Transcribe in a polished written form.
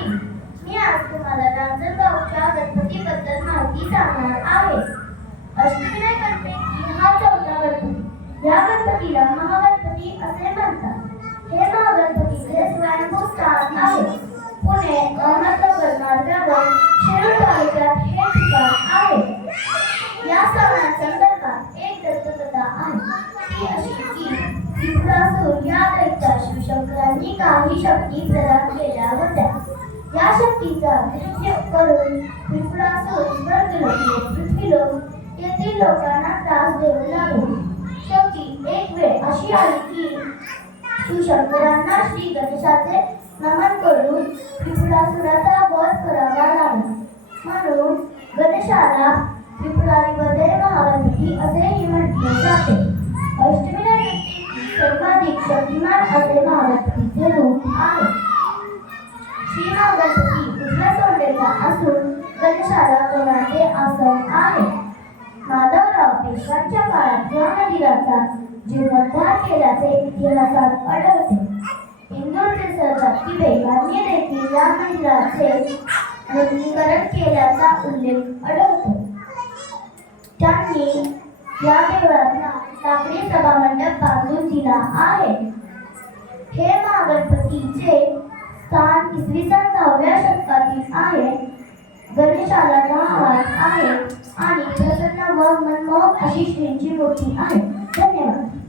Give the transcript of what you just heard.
विद्यार्थी. मी आज तुम्हाला रांजणगावच्या गणपतीबद्दल माहिती सांगणार आहे. अष्टविनायक गणपती हा चौथा गणपती. या गणपतीला महागणपती असे म्हणतात. हे महागणपतीचे स्वयंभू स्थान आहे. पुणे अहमदनगर मार्गावर शिरूर तालुक्यात हे ठिकाण आहे. या सणासंदर्भात एक दंतकथा आहे. ती अशी की त्रिपुरासूर या दैत्यास शिवशंकरांनी काही शक्ती प्रदान केल्या होत्या. या शक्तीचा दुरुपयोग करून त्रिपुरासूर स्वर्गलोक पृथ्वीलोक येथील लोकांना त्रास देऊ लागले. शेवटी एक वेळ अशी आली की शिवशंकरांना श्री गणेशाचे नमन करून त्रिपुरासुराचा वध करावा लागला. म्हणून गणेशाला त्रिपुरारीमध्ये महागणपती असेही म्हटले जाते. अष्टविनायक गणपती सर्वाधिक शक्तिमान असे महागणपतीचे रूप आहे. श्री महागणपती उजव्या सोंडेचा असून गणेशाला गणाचे आसन आहे. माधवराव पेशव्यांच्या काळात या मंदिराचा जीर्णोद्धार केल्याचे इतिहासात आढळते. इंदूरचे सरदार किबे यांनी देखील या मंदिराचे नूतनीकरण केल्याचा उल्लेख आढळतो. त्यांनी या देवळाला लाकडी सभामंडप बांधून दिला आहे. हे महागणपतीचे स्थान इसवी सन 10व्या शतकातील आहे. गणेशाला 10 हात आहेत आणि प्रसन्न व मनमोहक अशी श्रींची मूर्ती आहे. धन्यवाद.